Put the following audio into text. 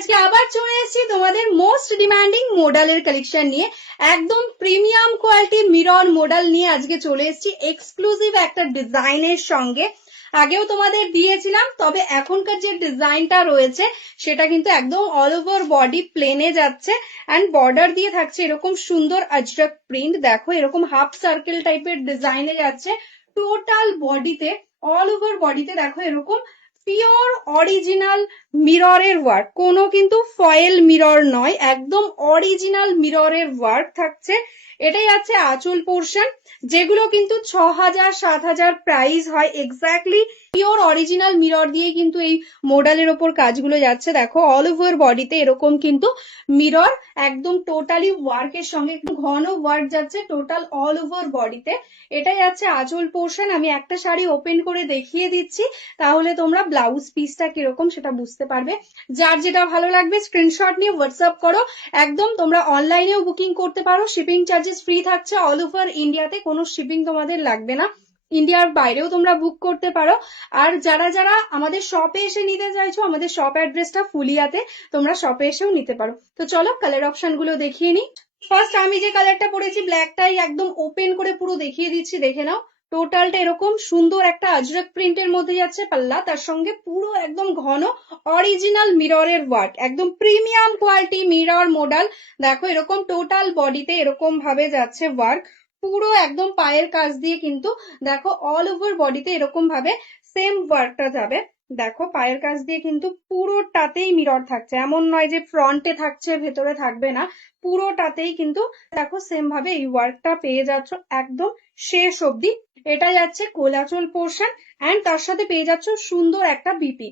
আজকে আবার চলে এসেছি তোমাদের মোস্ট ডিমান্ডিং মডেলের কালেকশন নিয়ে। একদম প্রিমিয়াম কোয়ালিটি মিরর মডেল নিয়ে আজকে চলে এসেছি এক্সক্লুসিভ একটা ডিজাইনের সঙ্গে। আগেও তোমাদের দিয়েছিলাম, তবে এখনকার যে ডিজাইনটা রয়েছে সেটা কিন্তু একদম অল ওভার বডি প্লেনে যাচ্ছে অ্যান্ড বর্ডার দিয়ে থাকছে এরকম সুন্দর আজরক প্রিন্ট। দেখো এরকম হাফ সার্কেল টাইপের ডিজাইনে যাচ্ছে টোটাল বডিতে, অল ওভার বডিতে। দেখো এরকম পিওর অরিজিনাল মিররের ওয়ার্ক, কোনো কিন্তু ফয়েল মিরর নয়, একদম অরিজিনাল মিররের ওয়ার্ক থাকছে। এটাই আছে আঁচল পোর্শন, যেগুলো কিন্তু 6,000 7,000 প্রাইস হয়। এক্স্যাক্টলি পিওর অরিজিনাল মিরর দিয়ে কিন্তু এই মডেলের ওপর কাজগুলো যাচ্ছে। দেখো অল ওভার বডিতে এরকম কিন্তু মিরর একদম টোটালি ওয়ার্কের সঙ্গে একটু ঘন ওয়ার্ক যাচ্ছে টোটাল অল ওভার বডিতে। এটাই আছে আঁচল পোর্শন। আমি একটা শাড়ি ওপেন করে দেখিয়ে দিচ্ছি, তাহলে তোমরা ব্লাউজ পিসটা কিরকম সেটা বুঝতে পারবে। যার যেটা ভালো লাগবে স্ক্রিনশট নিয়ে হোয়াটসঅ্যাপ করো। একদম তোমরা অনলাইনেও বুকিং করতে পারো, শিপিং চার্জেস ফ্রি থাকছে অল ওভার ইন্ডিয়াতে, কোনো শিপিং তোমাদের লাগবে না। ইন্ডিয়ার বাইরেও তোমরা বুক করতে পারো। আর যারা যারা আমাদের শপে এসে নিতে চাইছো, আমাদের শপ অ্যাড্রেসটা ফুলিয়াতে, তোমরা শপে এসেও নিতে পারো। তো চলো কালার অপশন গুলো দেখিয়ে নিই। ফার্স্ট আমি যে কালারটা পরেছি ব্ল্যাকটাই একদম ওপেন করে পুরো দেখিয়ে দিচ্ছি, দেখে নাও। টোটালটা এরকম সুন্দর একটা আজরক প্রিন্টের মধ্যে যাচ্ছে পাল্লা, তার সঙ্গে পুরো একদম ঘন অরিজিনাল মিররের ওয়ার্ক, একদম প্রিমিয়াম কোয়ালিটি মিরর মডেল। দেখো এরকম টোটাল বডিতে এরকম ভাবে যাচ্ছে ওয়ার্ক, পুরো একদম পায়ের কাছ দিয়ে কিন্তু দেখো অল ওভার বডিতে এরকম ভাবে সেম ওয়ার্কটা যাবে। দেখো পায়ের কাছ দিয়ে কিন্তু পুরোটাতেই মিরর থাকছে, এমন নয় যে ফ্রন্টে থাকছে ভেতরে থাকবে না, পুরোটাতেই কিন্তু দেখো সেম ভাবে এই ওয়ার্কটা পেয়ে যাচ্ছ একদম শেষ অবধি। এটা যাচ্ছে কোলাচল পোর্শন অ্যান্ড তার সাথে পেয়ে যাচ্ছ সুন্দর একটা বিপি।